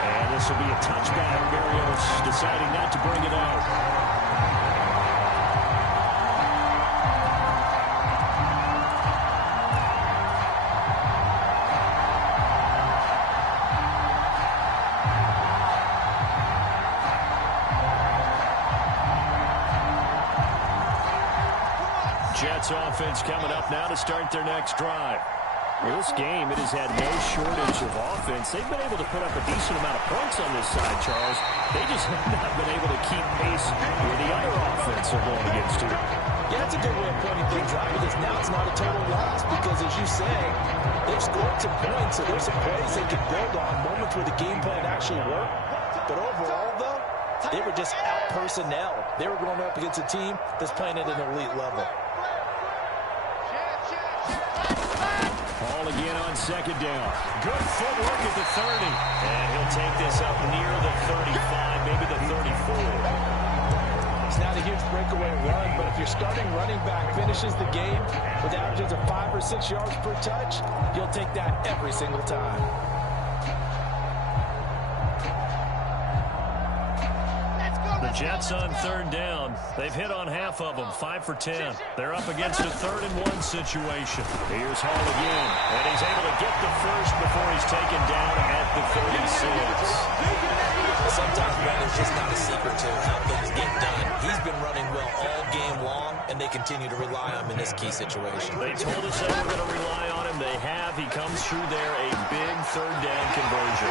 And this will be a touchback. Berrios deciding not to bring it out. Jets offense coming up now to start their next drive. Well, this game, it has had no shortage of offense. They've been able to put up a decent amount of points on this side, Charles. They just have not been able to keep pace where the other offense are going against you. Yeah, that's a good way of pointing things out because now it's not a total loss because, as you say, they've scored some points, so there's some plays they can build on, moments where the game plan actually worked. But overall, though, they were just out-personnel. They were going up against a team that's playing at an elite level. Ball again on second down. Good footwork at the 30. And he'll take this up near the 35, maybe the 34. It's not a huge breakaway run, but if your starting running back finishes the game with averages of 5 or 6 yards per touch, you'll take that every single time. The Jets on third down. They've hit on half of them, 5 for 10. They're up against a 3rd-and-1 situation. Here's Hall again, and he's able to get the first before he's taken down at the 36. Sometimes, Brad, it's just not a secret to how things get done. He's been running well all game long, and they continue to rely on him in this key situation. They told us they were going to rely on him. They have. He comes through there, a big 3rd down conversion.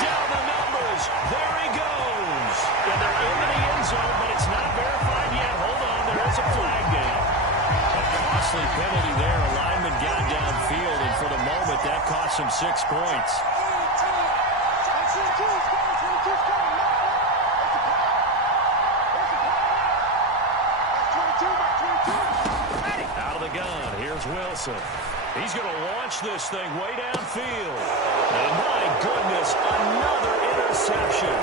Down the numbers. There he goes. And they're into the end zone, but it's not verified yet. Hold on. There is a flag down. A costly penalty there. A lineman got downfield, and for the moment, that cost him 6 points. Out of the gun, here's Wilson. He's going to launch this thing way downfield. And my goodness, another interception.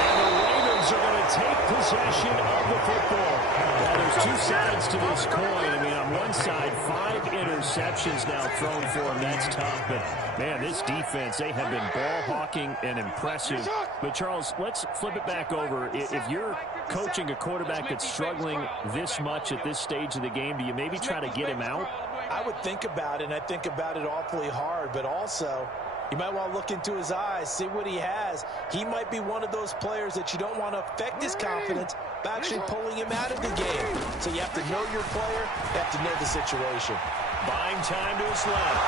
And the Ravens are going to take possession of the football. Now, there's 2 sides to this coin. I mean, on one side, 5 interceptions now thrown for him. That's tough. But, man, this defense, they have been ball hawking and impressive. But, Charles, let's flip it back over. If you're coaching a quarterback that's struggling this much at this stage of the game, do you maybe try to get him out? I would think about it, and I think about it awfully hard. But also, you might want to look into his eyes, see what he has. He might be one of those players that you don't want to affect his confidence by actually pulling him out of the game. So you have to know your player. You have to know the situation. Buying time to his left.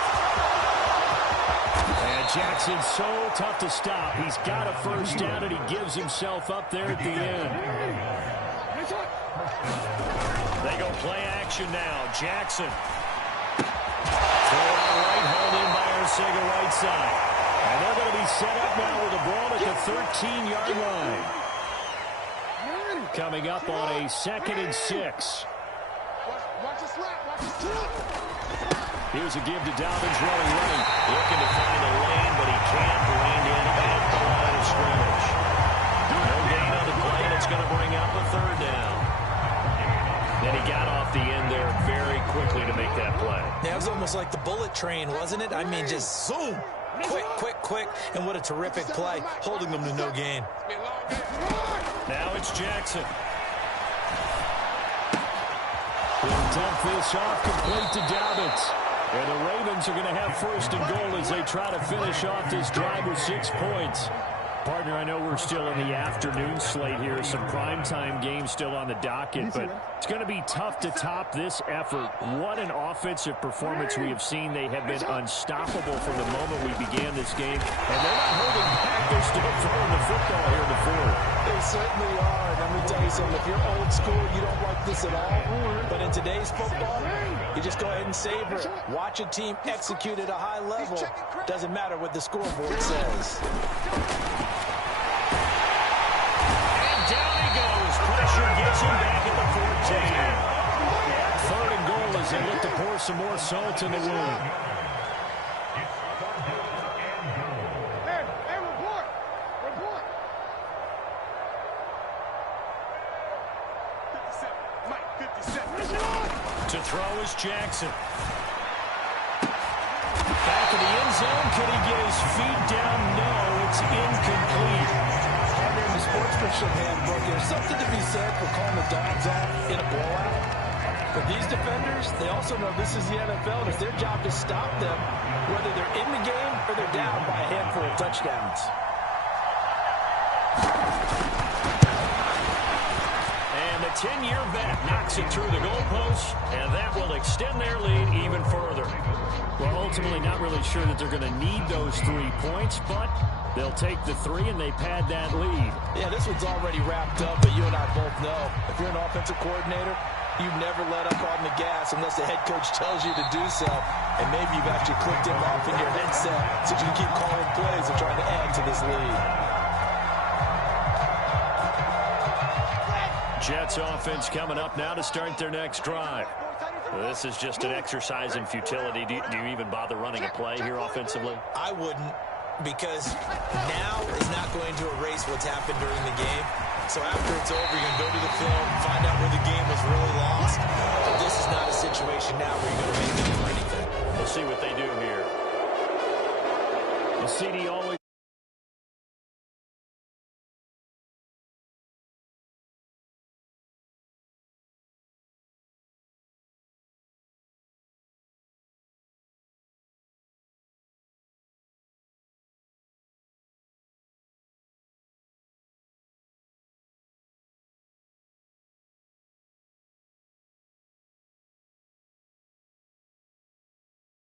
And Jackson's so tough to stop. He's got a first down, and he gives himself up there at the end. They go play action now. Jackson. Throw out right, hauled in by Arcega right side. And they're going to be set up now with the ball at the 13-yard line. Coming up on a 2nd and 6. Here's a give to Dobbins running. Looking to find a lane, but he can't land in at the line of scrimmage. No gain on the play, and it's going to bring up a 3rd down. And he got off the end there very quickly to make that play. Yeah, it was almost like the bullet train, wasn't it? I mean, just zoom. Quick, quick, quick. And what a terrific play, holding them to no gain. Now it's Jackson. He'll dump this off complete to Dobbins. And the Ravens are going to have 1st and goal as they try to finish off this drive with 6 points. Partner, I know we're still in the afternoon slate here. Some primetime games still on the docket, but it's going to be tough to top this effort. What an offensive performance we have seen. They have been unstoppable from the moment we began this game. And they're not holding back. They're still throwing the football here in the 4th. They certainly are. And let me tell you something. If you're old school, you don't like this at all. But in today's football, you just go ahead and savor it. Watch a team execute at a high level. Doesn't matter what the scoreboard says. Pressure gets him back at the 14. 3rd and goal as they look to pour some more salt in the wound. Hey, report. Report. 57. Mike, 57. To throw is Jackson. Back in the end zone. Could he get his feet down? No, it's incomplete. The sportsmanship handbook, there's something to be said for calling the dogs off in a blowout. But these defenders, they also know this is the NFL, and it's their job to stop them, whether they're in the game or they're down by a handful of touchdowns. And the 10-year vet knocks it through the goalpost, and that will extend their lead even further. Well, ultimately not really sure that they're going to need those 3 points, but They'll take the three, and they pad that lead. Yeah, this one's already wrapped up, but you and I both know if you're an offensive coordinator, you never let up on the gas unless the head coach tells you to do so. And maybe you've actually clicked him off in your headset so you can keep calling plays and trying to add to this lead. Jets offense coming up now to start their next drive. This is just an exercise in futility. Do you even bother running a play here offensively? I wouldn't, because now is not going to erase what's happened during the game. So after it's over, you're going to go to the film, find out where the game was really lost. But this is not a situation now where you're going to make them for anything. We'll see what they do here. The CD always